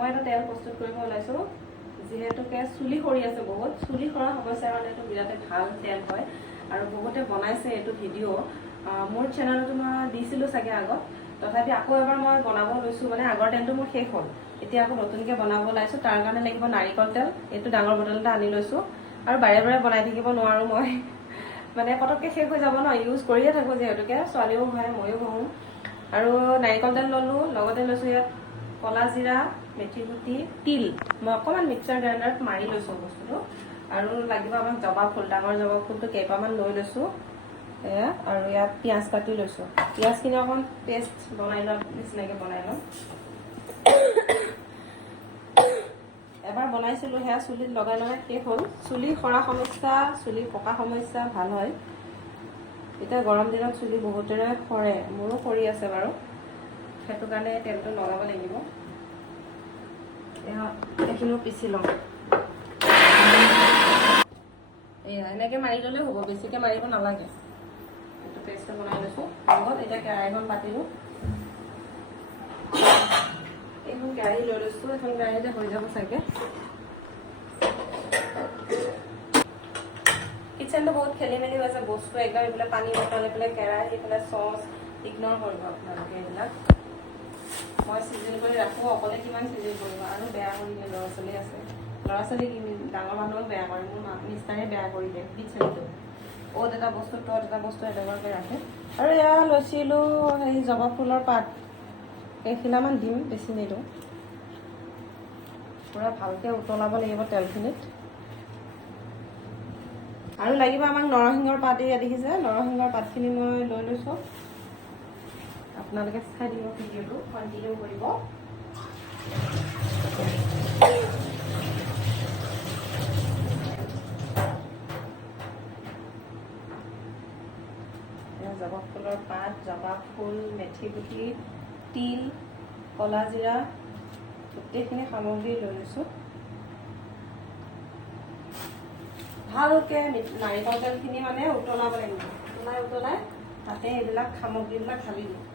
মই এটা তেল প্ৰস্তুত কৰিব ওলাইছোঁ যিহেতুকে চুলি সৰি আছে বহুত চুলি সৰা সমস্যাৰ কাৰণে এইটো বিৰাট ভাল তেল হয় আৰু বহুতে বনাইছে এইটো ভিডিঅ' মোৰ চেনেলতো মই দিছিলোঁ চাগে আগত তথাপি আকৌ এবাৰ মই বনাব লৈছোঁ মানে আগৰ তেলটো মোৰ শেষ হ'ল এতিয়া আকৌ নতুনকৈ বনাব ওলাইছোঁ তাৰ কাৰণে লাগিব নাৰিকল তেল এইটো ডাঙৰ বটল এটা আনি লৈছোঁ আৰু বাৰে বাৰে বনাই থাকিব নোৱাৰোঁ মই মানে পটককৈ শেষ হৈ যাব ন ইউজ কৰিয়ে থাকোঁ যিহেতুকে ছোৱালীও হয় ময়ো হওঁ আৰু নাৰিকল তেল ল'লোঁ লগতে লৈছোঁ ইয়াত কলা জিৰা মেথি গুটি তিল মই অকণমান মিক্সাৰ গ্ৰাইণ্ডাৰত মাৰি লৈছোঁ বস্তুটো আৰু লাগিব আমাক জবা ফুল ডাঙৰ জবা ফুলটো কেইপামান লৈ লৈছোঁ এয়া আৰু ইয়াত পিঁয়াজ কাটি লৈছোঁ পিঁয়াজখিনি অকণ পেষ্ট বনাই লোৱা নিচিনাকৈ বনাই ল'ম এবাৰ বনাইছিলোঁ সেয়া চুলিত লগাই লগাই শেষ হ'ল চুলি সৰা সমস্যা চুলি পকা সমস্যা ভাল হয় এতিয়া গৰম দিনত চুলি বহুতৰে সৰে মোৰো সৰি আছে বাৰু সেইটো কাৰণে তেলটো লগাব লাগিব এইখিনিও পিচি লওঁ এয়া এনেকৈ মাৰি ল'লেও হ'ব বেছিকৈ মাৰিব নালাগে এইটো পেষ্টটো বনাই লৈছোঁ লগত এতিয়া কেৰাহীখন পাতিলোঁ এইখন কেৰাহী লৈ লৈছোঁ এখন কেৰাহীতে হৈ যাব চাগে কিচেনটো বহুত খেলি মেলি হৈছে বস্তু একদম এইফালে পানী বটল এইফালে কেৰাহী এইফালে চচ ইগন'ৰ কৰিব আপোনালোকে এইবিলাক মই চিজিল কৰি ৰাখোঁ অকলে কিমান চিজিল কৰিব আৰু বেয়া কৰি দিয়ে ল'ৰা ছোৱালী আছে ল'ৰা ছোৱালী ডাঙৰ মানুহক বেয়া কৰে মোৰ নিচিনাই বেয়া কৰি দিয়ে কিচেনটো অ'ত এটা বস্তু ত'ত এটা বস্তু এনেকুৱাকৈ ৰাখে আৰু এয়া লৈছিলোঁ সেই জবা ফুলৰ পাত এইখিলামান দিম বেছি নিদিওঁ পূৰা ভালকৈ উতলাব লাগিব তেলখিনিত আৰু লাগিব আমাক নৰসিংহৰ পাত এয়া দেখিছে নৰসিংহৰ পাতখিনি মই লৈ লৈছোঁ আপোনালোকে চাই দিব ভিডিঅ'টো কণ্টিনিউ কৰিব জবা ফুলৰ পাত জবা ফুল মেথি গুটি তিল কলা জিৰা গোটেইখিনি সামগ্ৰী লৈ লৈছোঁ ভালকৈ নাৰিকল তেলখিনি মানে উতলাব লাগিব উতলাই তাতে এইবিলাক সামগ্ৰীবিলাক ঢালি দিওঁ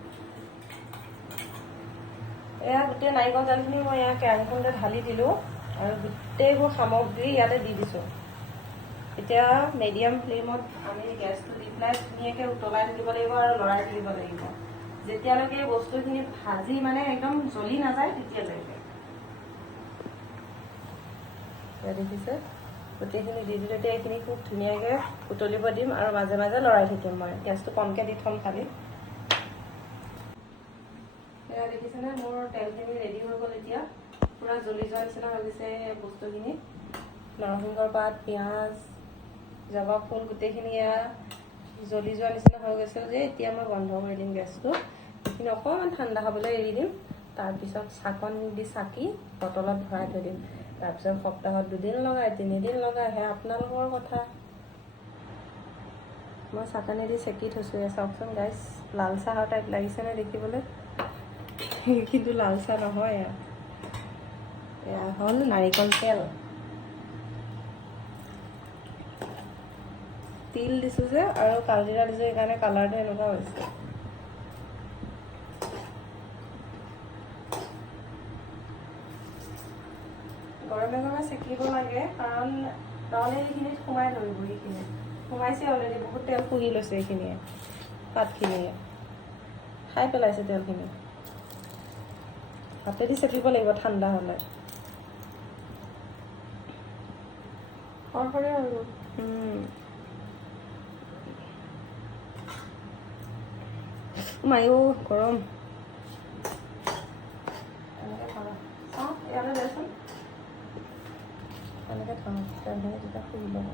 এয়া গোটেই নাৰিকল তেলখিনি মই এয়া কেৰাহীখনতে ঢালি দিলোঁ আৰু গোটেইবোৰ সামগ্ৰী ইয়াতে দি দিছোঁ এতিয়া মিডিয়াম ফ্লেমত আমি গেছটো দি পেলাই ধুনীয়াকৈ উতলাই থাকিব লাগিব আৰু লৰাই থাকিব লাগিব যেতিয়ালৈকে বস্তুখিনি ভাজি মানে একদম জ্বলি নাযায় তেতিয়ালৈকে দেখিছে গোটেইখিনি দি দিলে এতিয়া এইখিনি খুব ধুনীয়াকৈ উতলিব দিম আৰু মাজে মাজে লৰাই থাকিম মই গেছটো কমকৈ দি থ'ম খালি এয়া দেখিছেনে মোৰ তেলখিনি ৰেডি হৈ গ'ল এতিয়া পূৰা জ্বলি যোৱা নিচিনা হৈ গৈছে বস্তুখিনি নৰসিংহৰ পাত পিঁয়াজ জবা ফুল গোটেইখিনি এয়া জ্বলি যোৱা নিচিনা হৈ গৈছে যে এতিয়া মই বন্ধ কৰি দিম গেছটো এইখিনি অকণমান ঠাণ্ডা হ'বলৈ এৰি দিম তাৰপিছত চাকন দি চাকি বটলত ভৰাই থৈ দিম তাৰপিছত সপ্তাহত 2 দিন লগাই 3 দিন লগাই সেয়া আপোনালোকৰ কথা মই চাকনিদি চেকি থৈছোঁ এয়া চাওকচোন গাইছ লাল চাহৰ টাইপ লাগিছেনে দেখিবলৈ কিন্তু লাল চাহ নহয় এয়া হ'ল নাৰিকল তেল তিল দিছোঁ যে আৰু কালজিৰা দিছোঁ সেইকাৰণে কালাৰটো এনেকুৱা হৈছে গৰমে গৰমে চেকিব লাগে কাৰণ নহ'লে এইখিনিত সোমাই ধৰিব এইখিনিত সোমাইছে অলৰেডি বহুত তেল পুৰি লৈছে এইখিনিয়ে পাতখিনিয়ে খাই পেলাইছে তেলখিনি হাতেদি চেকিব লাগিব ঠাণ্ডা হ'লে সৰসৰে আৰু মায়ো গৰম এনেকৈ খাওঁ চাওঁ ইয়ালৈ দেচোন এনেকৈ খাওঁ তেলখিনি তেতিয়া শুই ল'ব